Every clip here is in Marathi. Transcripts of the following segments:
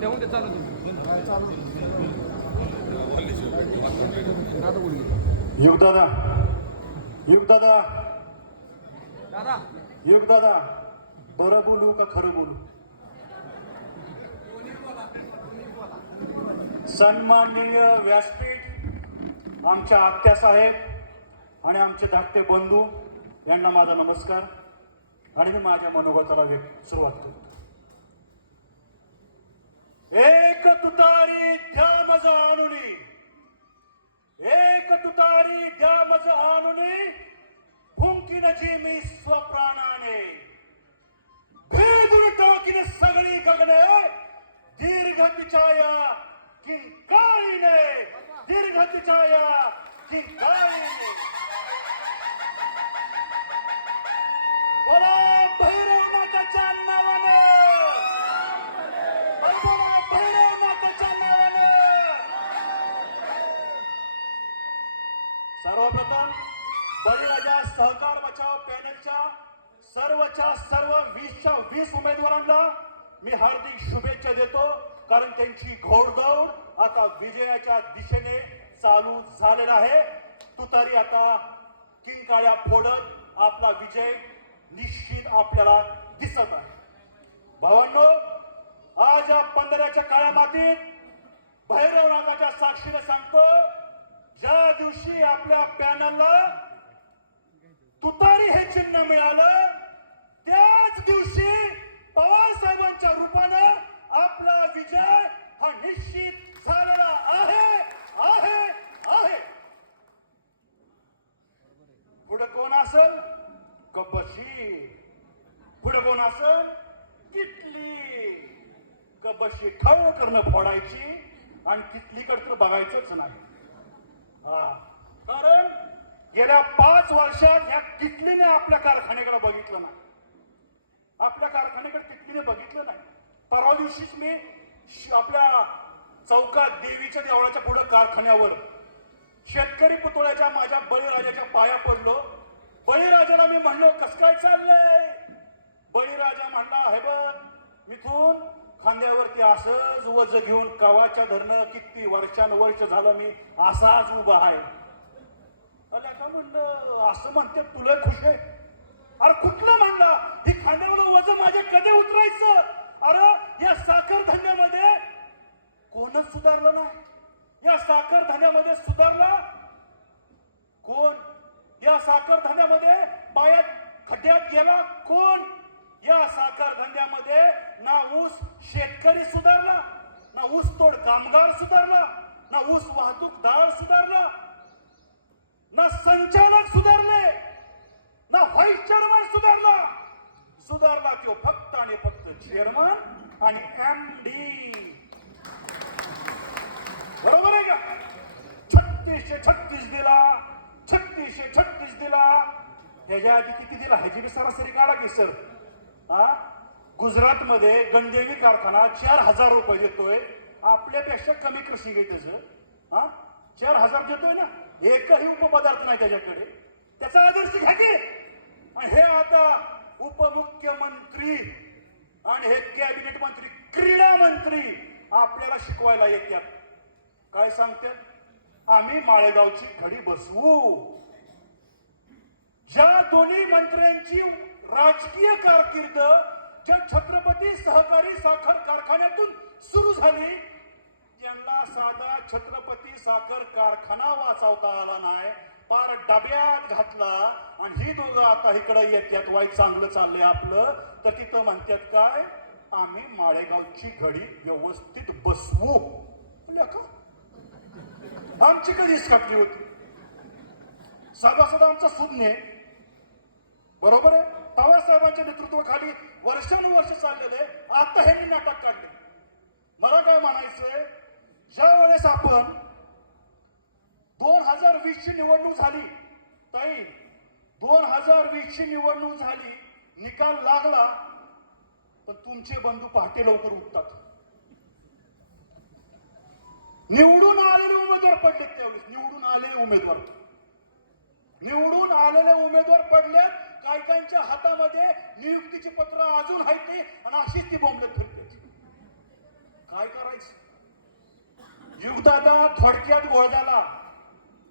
देऊन दे चालू युगदादा युगदादा दादा युगदादा बरं बोलू का खरं बोलू? सन्माननीय व्यासपीठ आमच्या आत्यासाहेब आणि आमचे धाकटे बंधू यांना माझा नमस्कार. आणि मी माझ्या मनोगताला व्यक्त सुरुवात करतो. एक तुतारी द्या मज आणुनी एक तुतारी द्या मज आणुनी फुंकीन जी मी स्वप्राणाने भेदून टाकीन सगळी गगने दीर्घ पिचाया किंकाळीने दीर्घ पिचाया किंकाळीने सर्वप्रथम बळीराजा सहकार बचाव पॅनलच्या सर्वच्या सर्व वीसच्या वीस उमेदवारांना मी हार्दिक शुभेच्छा देतो कारण त्यांची घोडदौड आता विजयाच्या दिशेने चालू झालेला आहे. तुतारी आता किंकाळ्या फोडत आपला विजय निश्चित आपल्याला दिसत आहे. भावांनो आज या पंधराच्या काळ्या मातीत भैरवनाथाच्या साक्षीने सांगतो ज्या दिवशी आपल्या पॅनलला तुतारी हे चिन्ह मिळालं त्याच दिवशी पवार साहेबांच्या रूपानं आपला विजय हा निश्चित झालेला आहे आहे आहे. पुढे कोण असेल? कबशी. पुढे कोण असेल? किटली. कबशी खळ करणं फोडायची आणि किटलीकडे तर बघायचंच नाही. कारण गेल्या पाच वर्षात ह्या किटलीने आपल्या कारखान्याकडे बघितलं नाही. आपल्या कारखान्याकडे किटलीने बघितलं नाही. परवा दिवशीच मी श- आपल्या चौकात देवीच्या देवळाच्या पुढे कारखान्यावर शेतकरी पुतळ्याच्या माझ्या बळीराजाच्या पाया पडलो. बळीराजाला मी म्हणलो कस काय चाललंय? बळीराजा म्हणला हे बघ मिथून खांद्यावरती असंच वज घेऊन कवाच्या धरणं किती वर्षानुवर्ष झालं मी असाच उभा आहे. अल्या का म्हणलं असं म्हणते तुला खुश आहे. अरे कुठलं म्हणला? ही खांद्यावर वज माझ्या कधी उतरायचं? अरे या साखर धंद्यामध्ये कोणच सुधारलं नाही. या साखर धंद्यामध्ये सुधारला कोण? या साखर धंद्यामध्ये पायात खड्ड्यात गेला कोण? या साखर धंद्यामध्ये ना ऊस शेतकरी सुधारला ना ऊस तोड कामगार सुधारला ना ऊस वाहतूकदार सुधारला ना संचालक सुधारले ना व्हाईस चेअरमन सुधारला. सुधारला तो फक्त आणि फक्त चेअरमन आणि एम डी बरोबर आहे का? छत्तीसशे छत्तीस दिला छत्तीसशे छत्तीस दिला. ह्याच्या आधी किती दिला? ह्याची बी सरासरी काढा की सर. हा? गुजरातमध्ये गणदेवी कारखाना चार हजार रुपये देतोय. आपल्यापेक्षा कमी कृषी आहे त्याचं. हा? चार हजार देतोय ना? एकही उपपदार्थ नाही त्याच्याकडे. त्याचा आदर्श घ्या की. आणि हे आता उपमुख्यमंत्री आणि हे कॅबिनेट मंत्री क्रीडा मंत्री आपल्याला शिकवायला येत्या काय सांगते आम्ही माळेगावची घडी बसवू. ज्या दोन्ही मंत्र्यांची राजकीय कारकीर्द ज्या छत्रपती सहकारी साखर कारखान्यातून सुरू झाली यांना साधा छत्रपती साखर कारखाना वाचवता आला नाही. पार डब्यात घातला आणि ही दोघं आता इकडे येतात. वाईट चांगलं चाललंय आपलं. तर तिथं म्हणतात काय? आम्ही माळेगावची घडी व्यवस्थित बसवू. का? आमची कधीच काटली होती? साधा साधा आमचा सुज्ञ बरोबर आहे? पवारसाहेबांच्या नेतृत्वाखाली वर्षानुवर्ष चाललेले आता हे मी नाटक काढले. मला काय म्हणायचंय ज्या वेळेस आपण दोन हजार वीस ची निवडणूक झाली ताई दोन हजार वीस ची निवडणूक झाली निकाल लागला पण तुमचे बंधू पहाटे लवकर उठतात. निवडून आलेले उमेदवार पडले त्यावेळेस निवडून आलेले उमेदवार. निवडून आलेले उमेदवार पडले काही काहींच्या हातामध्ये नियुक्तीची पत्र अजून आहेत ती आणि अशीच ती बोंबलत फिरते. काय करायचं? युगदादा थोडक्यात घोळ झाला.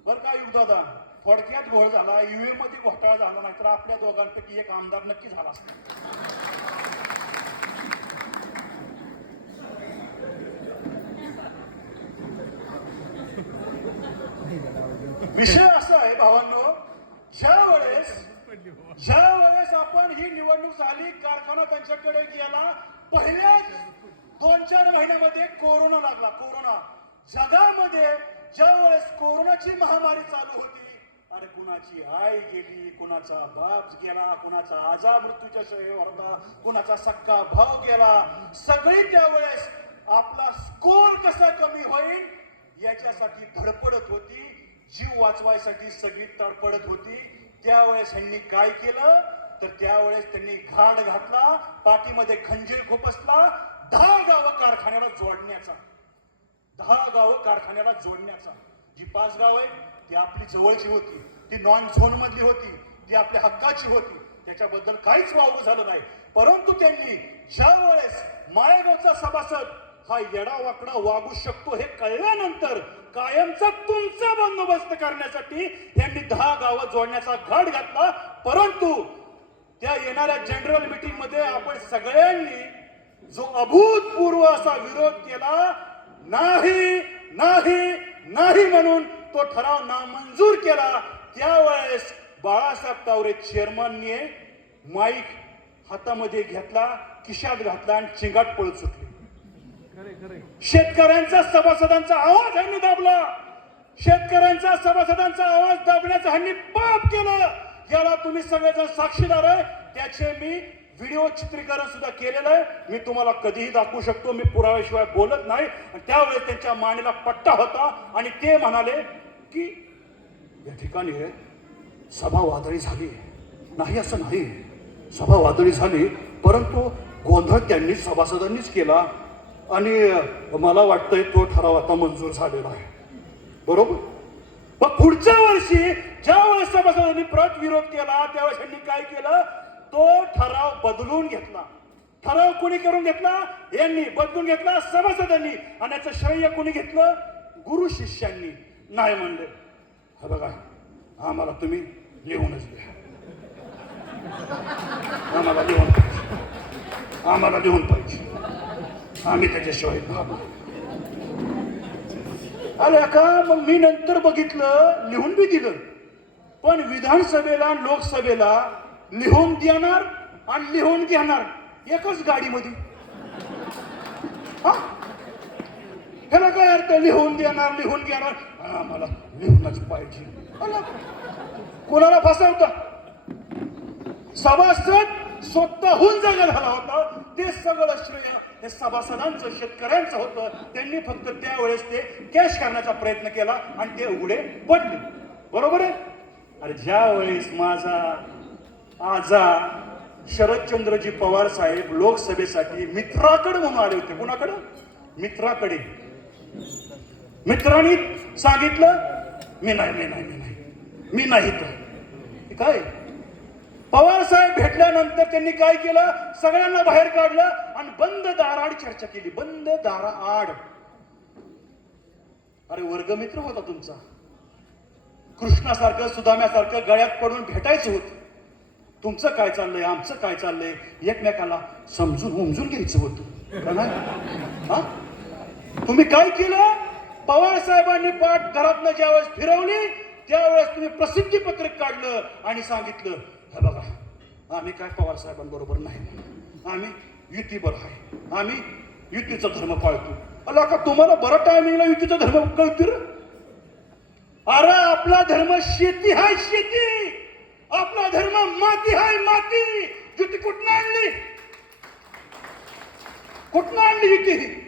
बर का युगदादा? थोडक्यात घोळ झाला. युए मध्ये घोटाळा झाला नाही तर आपल्या दोघांपैकी एक आमदार नक्की झाला असता. विषय असा आहे भावांनो ज्या वेळेस ज्या वेळेस आपण ही निवडणूक झाली कारखाना त्यांच्याकडे गेला पहिल्याच दोन चार महिन्यामध्ये कोरोना लागला कोरोना. जगामध्ये ज्या वेळेस कोरोनाची महामारी चालू होती अरे कुणाची आई गेली कुणाचा बाप गेला कुणाचा आजा मृत्यूच्या शरीरावर कुणाचा सक्का भाव गेला सगळी त्यावेळेस आपला स्कोर कसा कमी होईल याच्यासाठी धडपडत होती जीव वाचवायसाठी सगळी तडपडत होती त्यावेळेस ह्यांनी काय केलं? तर त्यावेळेस त्यांनी घाट घातला पाठीमध्ये खंजीर खोपसला दहा गावं कारखान्याला जोडण्याचा. दहा गावं कारखान्याला जोडण्याचा. जी पाच गाव आहे ती आपली जवळची होती ती नॉन झोन मधली होती ती आपल्या हक्काची होती. त्याच्याबद्दल काहीच वावरू झालं नाही. परंतु त्यांनी ज्या वेळेस मायगावचा सभासद हा येडा वाकडा वागू शकतो हे कळल्यानंतर कायमचा तुमचा बंदोबस्त करण्यासाठी त्यांनी दहा गावं जोडण्याचा घाट घातला. परंतु त्या येणाऱ्या जनरल मिटिंगमध्ये आपण सगळ्यांनी जो अभूतपूर्व असा विरोध केला नाही नाही नाही म्हणून तो ठराव नामंजूर केला. त्यावेळेस बाळासाहेब तावरे चेअरमनने माईक हातामध्ये घेतला किशात घातला आणि चिंगाट पळत सुटली. शेतकऱ्यांचा सभासदांचा आवाज ह्यांनी दाबला. शेतकऱ्यांचा सभासदांचा आवाज दाबण्याचं ह्यांनी पाप केलं. याला तुम्ही सगळेजण साक्षीदार आहे. त्याचे मी व्हिडिओ चित्रीकरण सुद्धा केलेलं आहे. मी तुम्हाला कधीही दाखवू शकतो. मी पुराव्याशिवाय बोलत नाही. आणि त्यावेळेस त्यांच्या मांडीला पट्टा होता. आणि ते म्हणाले की या ठिकाणी सभा वादळी झाली नाही असं नाही सभा वादळी झाली. परंतु गोंधळ त्यांनी सभासदांनीच केला. आणि मला वाटतंय तो ठराव आता मंजूर झालेला आहे. बरोबर? मग पुढच्या वर्षी ज्या वेळेस सभासदांनी प्रत विरोध केला त्यावेळेस त्यांनी काय केलं? तो ठराव बदलून घेतला. ठराव कोणी करून घेतला? यांनी बदलून घेतला सभासदांनी. आणि याचं श्रेय कोणी घेतलं? गुरु शिष्यांनी. नाही म्हणले. हा बघा आम्हाला तुम्ही लिहूनच द्या. आम्हाला लिहून पाहिजे. आम्हाला लिहून पाहिजे. आम्ही त्याच्याशिवाय भाग नाही. का? मग मी नंतर बघितलं लिहून बी दिलं. पण विधानसभेला लोकसभेला लिहून देणार आणि लिहून घेणार एकच गाडीमध्ये. हा? ह्याला काय अर्थ? लिहून देणार लिहून घेणार? आम्हाला लिहूनच पाहिजे. कोणाला फसवता? सभासद स्वतःहून जागा झाला होता. ते सगळं श्रेय हे सभासदांचं शेतकऱ्यांचं होतं. त्यांनी फक्त त्यावेळेस ते कॅश करण्याचा प्रयत्न केला आणि ते उघडे पडले. बरोबर आहे? अरे ज्या वेळेस माझा आजा शरदचंद्रजी पवार साहेब लोकसभेसाठी मित्राकडे म्हणून आले होते. कुणाकडे? मित्राकडे. मित्रांनी सांगितलं मी नाही मी नाही मी नाही. मी नाही तर. काय? पवार साहेब भेटल्यानंतर त्यांनी काय केलं? सगळ्यांना बाहेर काढलं आणि बंद दाराआड चर्चा केली. बंद दाराआड अरे वर्गमित्र होता तुमचा. कृष्णासारखं सुदाम्यासारखं गळ्यात पडून भेटायचं होतं. तुमचं काय चाललंय? आमचं काय चाललंय? एकमेकाला समजून उमजून घ्यायचं होतं. हा? तुम्ही काय केलं? पवार साहेबांनी पाठ घरातनं ज्यावेळेस फिरवली त्यावेळेस तुम्ही प्रसिद्धी पत्रक काढलं आणि सांगितलं हे बघा आम्ही काय पवार साहेबांबरोबर नाही. आम्ही युतीवर आहे. आम्ही युतीचा धर्म पाळतो. अला का तुम्हाला बरं टायमिंगला युतीचा धर्म कळतील? अरे आपला धर्म शेती हाय शेती. आपला धर्म माती हाय माती. युती कुठनं आणली? कुठनं आणली युती?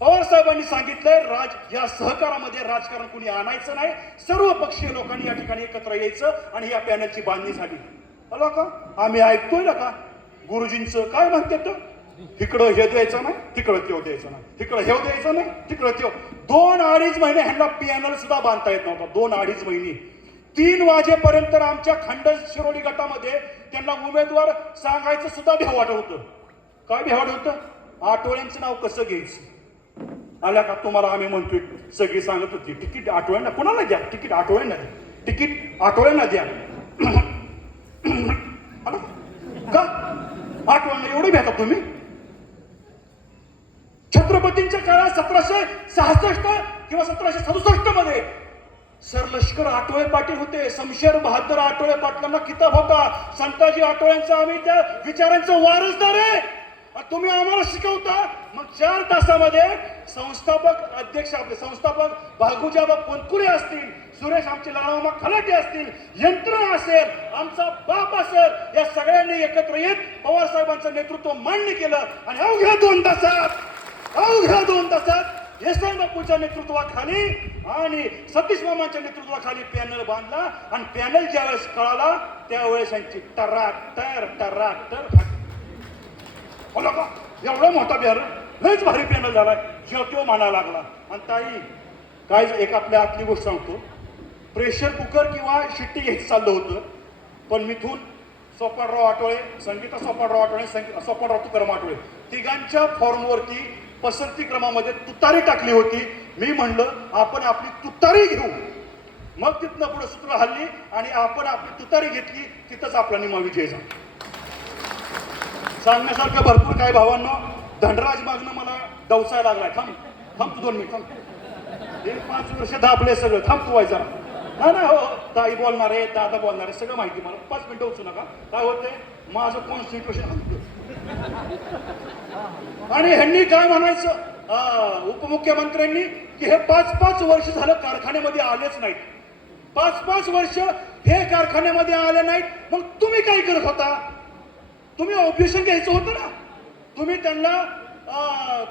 पवार साहेबांनी सांगितलंय राज या सहकारामध्ये राजकारण कुणी आणायचं नाही. सर्व पक्षीय लोकांनी या ठिकाणी एकत्र यायचं आणि या पॅनलची बांधणी झाली. आला का? आम्ही ऐकतोय ना का? गुरुजींचं काय म्हणतात? तिकडं हे द्यायचं नाही तिकडं तेव द्यायचं नाही तिकडं हे द्यायचं नाही तिकडं तेव दोन अडीच महिने ह्यांना पॅनल सुद्धा बांधता येत नव्हता दोन अडीच महिने. तीन वाजेपर्यंत आमच्या खंड शिरोली गटामध्ये त्यांना उमेदवार सांगायचं सुद्धा भ्या वाटत होतं. काय भ्या वाटत होतं? आठवड्यांचं नाव कसं घ्यायचं? आल्या का? तुम्हाला आम्ही म्हणतोय सगळी सांगत होती तिकीट आठवड्यांना कोणाला द्या? तिकीट आठवड्यांना द्या. तिकीट आठवड्यांना द्या. का? आठवड्यांना एवढी भेटा तुम्ही? छत्रपतींच्या काळात सतराशे सहासष्ट किंवा सतराशे सदुसष्टमध्ये सर लष्कर आठवळे पाटील होते समशेर बहादर आठवळे पाटलांना किताब होता. संताजी आठवळ्यांचा आम्ही त्या विचारांचं वारसदार आहे तुम्ही आम्हाला शिकवता. मग चार तासामध्ये संस्थापक अध्यक्ष आपले संस्थापक भागुजाबा पोनकुरे असतील सुरेश आमचे लालामामा खलाटे असतील यंत्रणा असेल आमचा बाप असेल या सगळ्यांनी एकत्र येत पवार साहेबांचं नेतृत्व मान्य केलं. आणि अवघ्या दोन तासात अवघ्या दोन तासात यशवंत बापूच्या नेतृत्वाखाली आणि सतीश मामांच्या नेतृत्वाखाली पॅनल बांधला. आणि पॅनल ज्यावेळेस कळाला त्यावेळेस यांची टराटर टराटर बोला का एवढा मोठा बिहार लयच भारी पॅनल झाला जेव्हा तो म्हणायला लागला आणि ताई काय एक आपल्या आतली गोष्ट सांगतो. प्रेशर कुकर किंवा शिट्टी घ्यायचं चाललं होतं पण मिथून सोपाडराव आठवळे संगीता सोपाडराव आठवळे संगीता सोपाडराव तुकाराम आठवळे तिघांच्या फॉर्मवरती पसंती क्रमामध्ये तुतारी टाकली होती. मी म्हणलं आपण आपली तुतारी घेऊ. मग तिथनं पुढे सूत्र हल्ली आणि आपण आपली तुतारी घेतली तिथंच आपला निमा विजय झाला. सांगण्यासारखं भरपूर काय भावांनो धनराज मागणं मला दवसाय लागलाय. थांब थांब तू दोन मिनिट थांब. एक पाच वर्ष दाबले सगळं. थांब तू व्हायचा ना ना हो ताई बोलणार आहे दादा बोलणार आहे सगळं माहिती मला. पाच मिनिटं उचू नका. काय होते माझं कॉन्स्टिट्यूशन आणि ह्यांनी काय म्हणायचं? उपमुख्यमंत्र्यांनी की हे पाच पाच वर्ष झालं कारखान्यामध्ये आलेच नाहीत. पाच पाच वर्ष हे कारखान्यामध्ये आले नाहीत. मग तुम्ही काय करत होता? तुम्ही ऑब्जेक्शन घ्यायचं होतं ना? तुम्ही त्यांना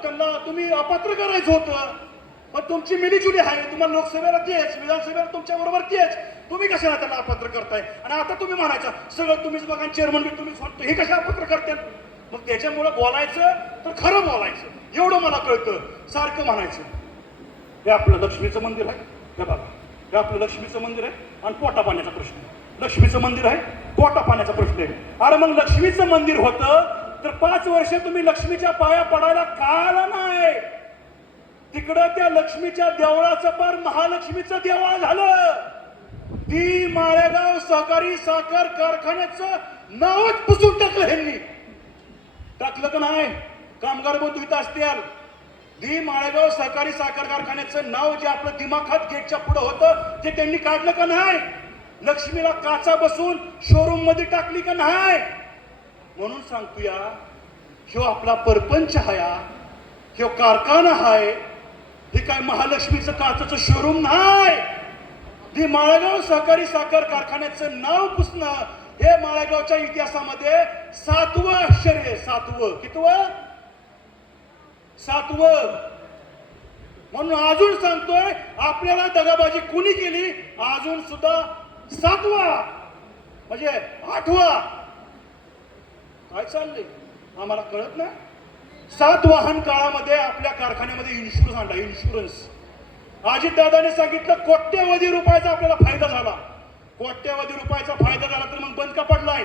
त्यांना तुम्ही अपात्र करायचं होतं. पण तुमची मिलीजुली आहे. तुम्हाला लोकसभेला तेच विधानसभेला तुमच्या बरोबर तेच तुम्ही कशाला त्यांना अपात्र करताय? आणि आता तुम्ही म्हणायचं सगळं तुम्हीच बघा चेअरमन बी तुम्हीच म्हणतो हे कशा अपात्र करते मग त्याच्यामुळं बोलायचं तर खरं बोलायचं. एवढं मला कळतं. सारखं म्हणायचं. हे आपलं लक्ष्मीचं मंदिर आहे. हे बघा. हे आपलं लक्ष्मीचं मंदिर आहे. आणि पोटा पाण्याचा प्रश्न आहे. लक्ष्मीचं मंदिर आहे कोटा पाण्याचा प्रश्न आहे. अरे मग लक्ष्मीचं मंदिर होतं तर पाच वर्ष तुम्ही लक्ष्मीच्या पाया पडायला का आला नाही. तिकडं त्या लक्ष्मीच्या देवळाचं पार महालक्ष्मीचं देवळ झालं. ती माळेगाव सहकारी साखर कारखान्याचं नावच पुसून टाकलं ह्यांनी. टाकलं का नाही? कामगार बंधू इथं असतील. दी माळेगाव सहकारी साखर कारखान्याचं नाव जे आपलं दिमाखात गेटच्या पुढं होतं ते त्यांनी काढलं का नाही? लक्ष्मीला काचा बसून शोरूममध्ये टाकली का नाही? म्हणून सांगतोया ह्यो आपला परपंच हाया ह्यो कारखाना हाय हे काय महालक्ष्मीचं काचाचं शोरूम नाही? हे माळेगाव सहकारी साखर कारखान्याचं नाव पुसणं हे माळेगावच्या इतिहासामध्ये सातवं अक्षर आहे सातवं. कितवं? सातवं. म्हणून अजून सांगतोय आपल्याला दगाबाजी कुणी केली? अजून सुद्धा सातवा म्हणजे आठवा. काय चाललंय? आम्हाला कळत नाही. सात वाहन काळामध्ये आपल्या कारखान्यामध्ये इन्शुरन्स आणला इन्शुरन्स अजितदादाने सांगितलं कोट्यवधी रुपयाचा आपल्याला फायदा झाला. कोट्यवधी रुपयाचा फायदा झाला तर मग बंद का पडलाय?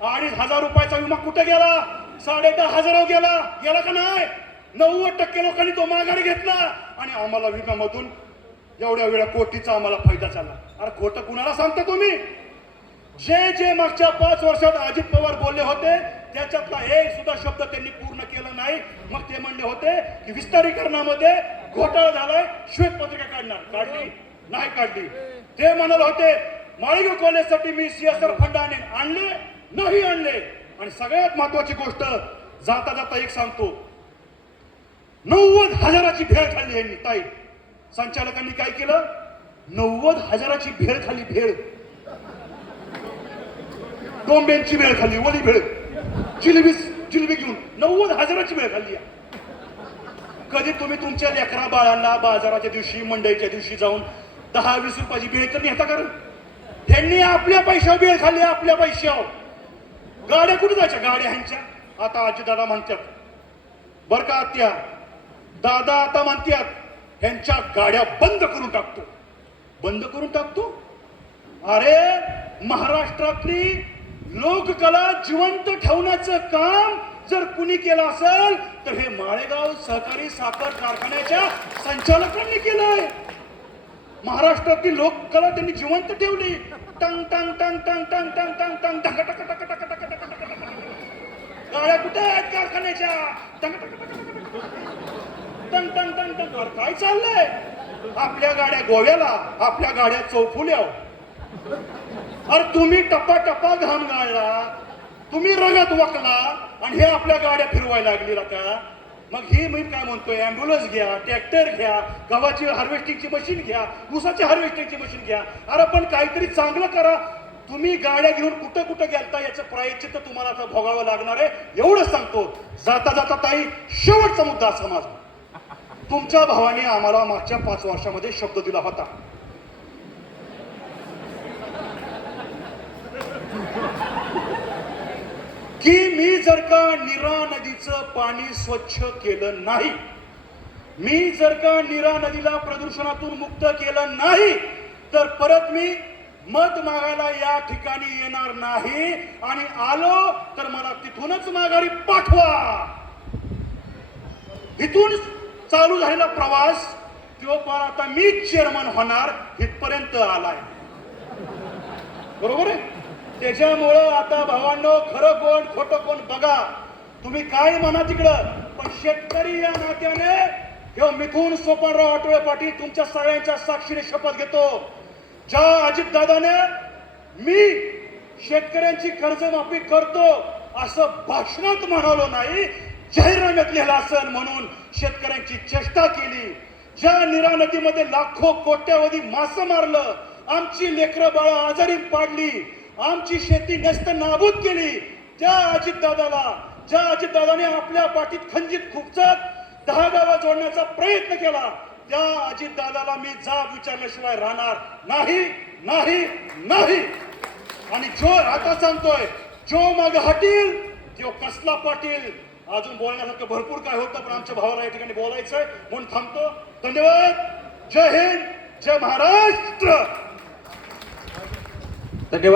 अडीच हजार रुपयाचा विमा कुठे गेला? साडे दहा हजारावर गेला. गेला का नाही? नव्वद टक्के लोकांनी तो माघारी घेतला आणि आम्हाला विम्यामधून एवढ्या वेळा कोटीचा आम्हाला फायदा झाला. अरे खोटं कुणाला सांगता तुम्ही? जे जे मागच्या पाच वर्षात अजित पवार बोलले होते त्याच्यातला एक सुद्धा शब्द त्यांनी पूर्ण केला नाही. मग ते म्हणले होते की विस्तारीकरणामध्ये घोटाळा झालाय श्वेत पत्रिका काढणार. काढली. नाही काढली. ते म्हणाले होते माळेगाव कॉलेजसाठी मी सीएसआर फंड आणेन. आणले? नाही आणले. आणि सगळ्यात महत्वाची गोष्ट जाता जाता एक सांगतो. नव्वद हजाराची भेळ खाल्ली यांनी ताई. संचालकांनी काय केलं? नव्वद हजाराची भेळ खाली भेळ. डोंब्यांची भेळ खाली वली भेळ. चिलबी चिलबी घेऊन नव्वद हजाराची भेळ खाल्ली कधी तुम्ही तुमच्या लेकरा बाळांना बाजाराच्या दिवशी मंडईच्या दिवशी जाऊन दहा वीस रुपयाची भेळ तर नेता कारण त्यांनी आपल्या पैशावर भेळ खाल्ली आपल्या पैशावर. गाड्या कुठे जायच्या? गाड्या ह्यांच्या. आता आजी दादा म्हणतात बर का आत्या दादा आता म्हणतात ह्यांच्या गाड्या बंद करून टाकतो. बंद करून टाकतो अरे महाराष्ट्रातली लोककला जिवंत ठेवण्याचं काम जर कुणी केलं असेल तर हे माळेगाव सहकारी साखर कारखान्याच्या संचालकांनी केलंय महाराष्ट्रातली लोककला त्यांनी जिवंत ठेवली टंग टंग टंग टंग टंग टंग टंग टंग टंग टक टक टक टक टक टक गाड्या कुठे आहेत कारखान्याच्या टंग टक टक टंग टंग टंग टंग काय चाललंय आपल्या गाड्या गोव्याला आपल्या गाड्या चौफुल्या अरे तुम्ही टप्पा टप्पा घाम गाळला तुम्ही रगत वकला आणि हे आपल्या गाड्या फिरवायला लागली का मग ही मी काय म्हणतोय अँब्युलन्स घ्या ट्रॅक्टर घ्या गव्हाची हार्वेस्टिंगची मशीन घ्या ऊसाची हार्वेस्टिंगची मशीन घ्या. अरे पण काहीतरी चांगलं करा. तुम्ही गाड्या घेऊन कुठं कुठं गेलता याचं प्रायचित तुम्हाला आता भोगावं लागणार आहे एवढंच सांगतो. जाता जाता ताई शेवटचा मुद्दा असा माझा. तुमच्या भावाने आम्हाला मागच्या पाच वर्षामध्ये शब्द दिला होता. की मी जर का निरा नदीचं पाणी स्वच्छ केलं नाही मी जर का नीरा नदीला प्रदूषणातून मुक्त केलं नाही तर परत मी मत मागायला या ठिकाणी येणार नाही आणि आलो तर मला तिथूनच माघारी पाठवा. इथून चालू झालेला प्रवास किंवा पण आता मी चेअरमन होणार इथपर्यंत आलाय. बरोबर आहे? त्याच्यामुळं आता भावांनो खरं कोण खोटं कोण बघा. तुम्ही काय म्हणा तिकडं? पण शेतकरी या नात्याने किंवा मिथून सोपानराव आठवळे पाटील तुमच्या सगळ्यांच्या साक्षीने शपथ घेतो. ज्या अजितदादाने मी शेतकऱ्यांची कर्जमाफी करतो असं भाषणात म्हणालो नाही जाहीरनाम्यात लिहिला असेल म्हणून शेतकऱ्यांची चेष्टा केली. ज्या निरा नदीमध्ये लाखो कोट्यावधी मासं मारलं आमची लेकरं बाळ आजारी पाडली आमची शेती नष्ट नाबूद केली. ज्या अजितदादाला ज्या अजितदादाने आपल्या पाठीत खंजित खुपचत दहा गावा जोडण्याचा प्रयत्न केला त्या अजितदादाला मी जाब विचारल्याशिवाय राहणार नाही नाही नाही. आणि जो आता सांगतोय जो मग हटील तो कसला पाटील? अजून बोलण्यासारखं भरपूर काय होतं पण आमच्या भावाला या ठिकाणी बोलायचंय. म्हणून थांबतो. धन्यवाद. जय हिंद. जय महाराष्ट्र. धन्यवाद.